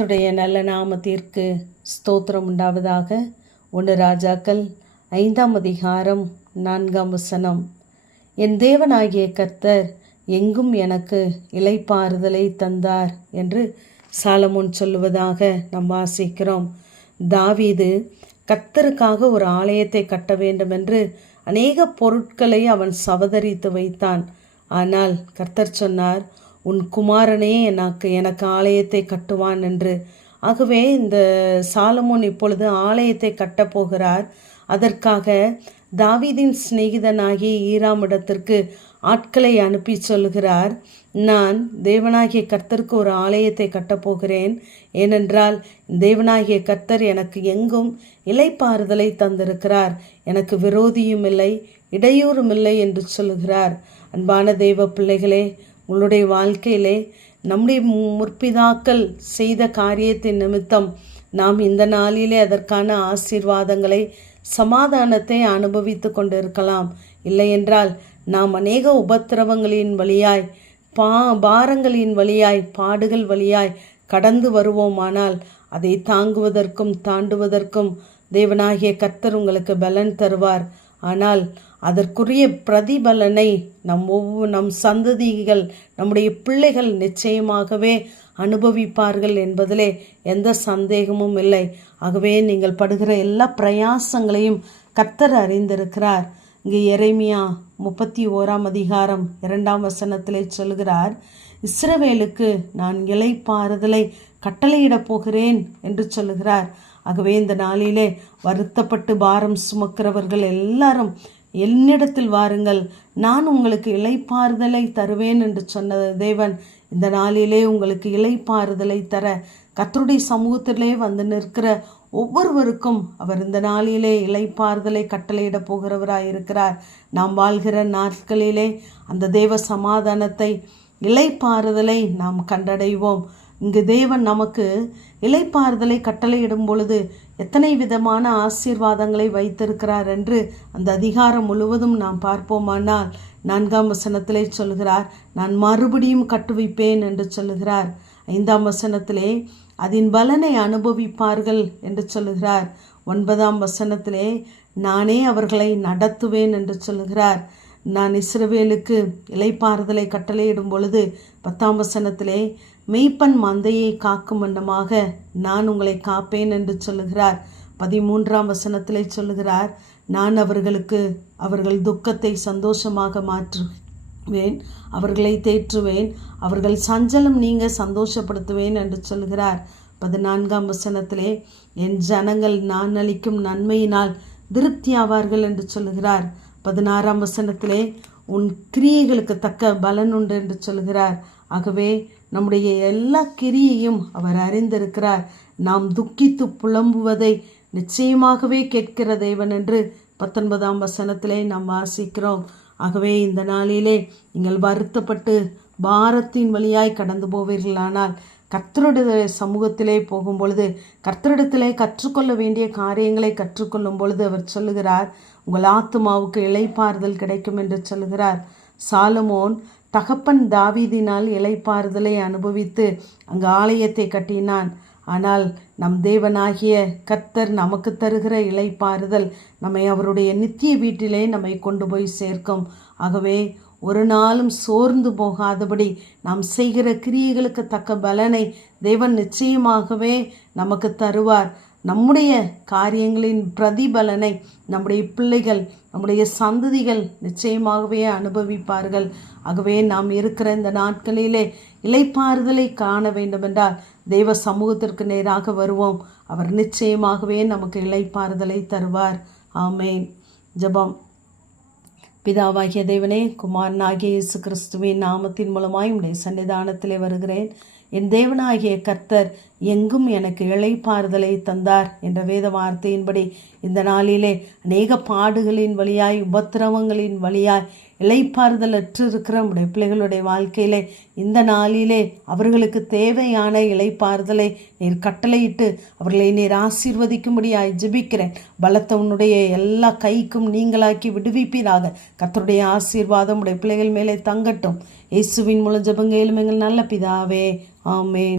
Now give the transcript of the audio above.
கர்த்தருடைய நல்ல நாமத்திற்கு ஸ்தோத்திரம் உண்டாவதாக. 1 ராஜாக்கள் 5ஆம் அதிகாரம் 4ஆம் வசனம். என் தேவனாகிய கர்த்தர் எங்கும் எனக்கு இளைப்பாறுதலை தந்தார் என்று சாலமோன் சொல்லுவதாக நாம் வாசிக்கிறோம். தாவீது கர்த்தருக்காக ஒரு ஆலயத்தை கட்ட வேண்டும் என்று அநேக பொருட்களை அவன் சவதரித்து வைத்தான். ஆனால் கர்த்தர் சொன்னார், உன் குமாரனே எனக்கு ஆலயத்தை கட்டுவான் என்று. ஆகவே இந்த சாலமோன் இப்பொழுது ஆலயத்தை கட்டப்போகிறார். அதற்காக தாவீதின் சிநேகிதனாகிய ஈராமிடத்திற்கு ஆட்களை அனுப்பி சொல்கிறார், நான் தேவனாகிய கர்த்தருக்கு ஒரு ஆலயத்தை கட்டப்போகிறேன். ஏனென்றால் தேவனாகிய கர்த்தர் எனக்கு எங்கும் இளைப்பாறுதலை தந்திருக்கிறார், எனக்கு விரோதியும் இல்லை இடையூறும் இல்லை என்று சொல்கிறார். அன்பான தெய்வ பிள்ளைகளே, உங்களுடைய வாழ்க்கையிலே நம்முடைய முற்பிதாக்கள் செய்த காரியத்தின் நிமித்தம் நாம் இந்த நாளிலே அதற்கான ஆசீர்வாதங்களை சமாதானத்தை அனுபவித்து கொண்டிருக்கலாம். இல்லையென்றால் நாம் அநேக உபத்திரவங்களின் வழியாய் பாரங்களின் வழியாய் பாடுகள் வழியாய் கடந்து வருவோமானால் அதை தாங்குவதற்கும் தாண்டுவதற்கும் தேவனாகிய கர்த்தர் உங்களுக்கு பலன் தருவார். ஆனால் அதற்குரிய பிரதிபலனை நம் சந்ததிகள் நம்முடைய பிள்ளைகள் நிச்சயமாகவே அனுபவிப்பார்கள் என்பதிலே எந்த சந்தேகமும் இல்லை. ஆகவே நீங்கள் படுகிற எல்லா பிரயாசங்களையும் கர்த்தர் அறிந்திருக்கிறார். இங்கே எரேமியா 31ஆம் அதிகாரம் 2ஆம் வசனத்திலே சொல்கிறார், இஸ்ரவேலுக்கு நான் இளைப்பாறுதலை கட்டளையிடப் போகிறேன் என்று சொல்லுகிறார். ஆகவே இந்த நாளிலே வருத்தப்பட்டு பாரம் சுமக்கிறவர்கள் எல்லாரும் என்னிடத்தில் வாருங்கள், நான் உங்களுக்கு இளைப்பாறுதலை தருவேன் என்று சொன்ன தேவன் இந்த நாளிலே உங்களுக்கு இளைப்பாறுதலை தர கர்த்தருடைய சமூகத்திலே வந்து நிற்கிற ஒவ்வொருவருக்கும் அவர் இந்த நாளிலே இளைப்பாறுதலை கட்டளையிட போகிறவராயிருக்கிறார். நாம் வாழ்கிற நாட்களிலே அந்த தேவ சமாதானத்தை இளைப்பாறுதலை நாம் கண்டடைவோம். இங்கு தேவன் நமக்கு இளைப்பாறுதலை கட்டளையிடும் பொழுது எத்தனை விதமான ஆசீர்வாதங்களை வைத்திருக்கிறார் என்று அந்த அதிகாரம் முழுவதும் நாம் பார்ப்போமானால் 4ஆம் வசனத்திலே சொல்கிறார், நான் மறுபடியும் கட்டுவிப்பேன் என்று சொல்லுகிறார். 5ஆம் வசனத்திலே அதன் பலனை அனுபவிப்பார்கள் என்று சொல்லுகிறார். 9ஆம் வசனத்திலே நானே அவர்களை நடத்துவேன் என்று சொல்லுகிறார். நான் இஸ்ரவேலுக்கு இளைப்பாறுதலை கட்டளையிடும் பொழுது 10ஆம் வசனத்திலே மெய்ப்பன் மந்தையை காக்கும் வண்ணமாக நான் உங்களை காப்பேன் என்று சொல்லுகிறார். 13ஆம் வசனத்திலே சொல்லுகிறார், நான் அவர்கள் துக்கத்தை சந்தோஷமாக மாற்றுவேன், அவர்களை தேற்றுவேன், அவர்கள் சஞ்சலம் நீங்க சந்தோஷப்படுத்துவேன் என்று சொல்லுகிறார். 14ஆம் வசனத்திலே என் ஜனங்கள் நான் அளிக்கும் நன்மையினால் திருப்தியாவார்கள் என்று சொல்லுகிறார். 16ஆம் வசனத்திலே உன் கிரியைகளுக்கு தக்க பலன் உண்டு என்று சொல்கிறார். ஆகவே நம்முடைய எல்லா கிரியையும் அவர் அறிந்திருக்கிறார். நாம் துக்கித்து புலம்புவதை நிச்சயமாகவே கேட்கிற தேவன் என்று 19ஆம் வசனத்திலே நாம் வாசிக்கிறோம். ஆகவே இந்த நாளிலே நீங்கள் வருத்தப்பட்டு பாரத்தின் வழியாய் கடந்து போவீர்களானால் கர்த்தருடைய சமூகத்திலே போகும் பொழுது கர்த்தரிடத்திலே கற்றுக்கொள்ள வேண்டிய காரியங்களை கற்றுக்கொள்ளும் பொழுது அவர் சொல்லுகிறார், உங்கள் ஆத்துமாவுக்கு இளைப்பாறுதல் கிடைக்கும் என்று சொல்லுகிறார். சாலமோன் தகப்பன் தாவீதினால் இளைப்பாறுதலை அனுபவித்து அங்கு ஆலயத்தை கட்டினான். ஆனால் நம் தேவனாகிய கர்த்தர் நமக்கு தருகிற இளைப்பாறுதல் நம்மை அவருடைய நித்திய வீட்டிலே நம்மை கொண்டு போய் சேர்க்கும். ஆகவே ஒரு நாளும் சோர்ந்து போகாதபடி நாம் செய்கிற கிரியைகளுக்கு தக்க பலனை தேவன் நிச்சயமாகவே நமக்கு தருவார். நம்முடைய காரியங்களின் பிரதிபலனை நம்முடைய பிள்ளைகள் நம்முடைய சந்ததிகள் நிச்சயமாகவே அனுபவிப்பார்கள். ஆகவே நாம் இருக்கிற இந்த நாட்களிலே இளைப்பாறுதலை காண வேண்டுமென்றால் தெய்வ சமூகத்திற்கு நேராக வருவோம். அவர் நிச்சயமாகவே நமக்கு இளைப்பாறுதலை தருவார். ஆமேன். ஜெபம். பிதாவாகிய தேவனே, குமாரனாகிய இயேசு கிறிஸ்துவின் நாமத்தின் மூலமாய் உடைய சன்னிதானத்திலே வருகிறேன். என் தேவனாகிய கர்த்தர் எங்கும் எனக்கு இளைப்பாறுதலை தந்தார் என்ற வேத வார்த்தையின்படி இந்த நாளிலே அநேக பாடுகளின் வழியாய் உபத்திரவங்களின் வழியாய் இளைப்பாறுதல் அற்றிருக்கிற நம்முடைய பிள்ளைகளுடைய வாழ்க்கையிலே இந்த நாளிலே அவர்களுக்கு தேவையான இளைப்பாறுதலை நீர் கட்டளையிட்டு அவர்களை நீர் ஆசீர்வதிக்கும்படியாய் ஜெபிக்கிறேன். பலத்த உன்னுடைய எல்லா கைக்கும் நீங்களாக்கி விடுவிப்பீராக. கர்த்தருடைய ஆசீர்வாதம் உடைய பிள்ளைகள் மேலே தங்கட்டும். இயேசுவின் மூலம் ஜெபங்களும் எங்கள் நல்ல பிதாவே. ஆமென்.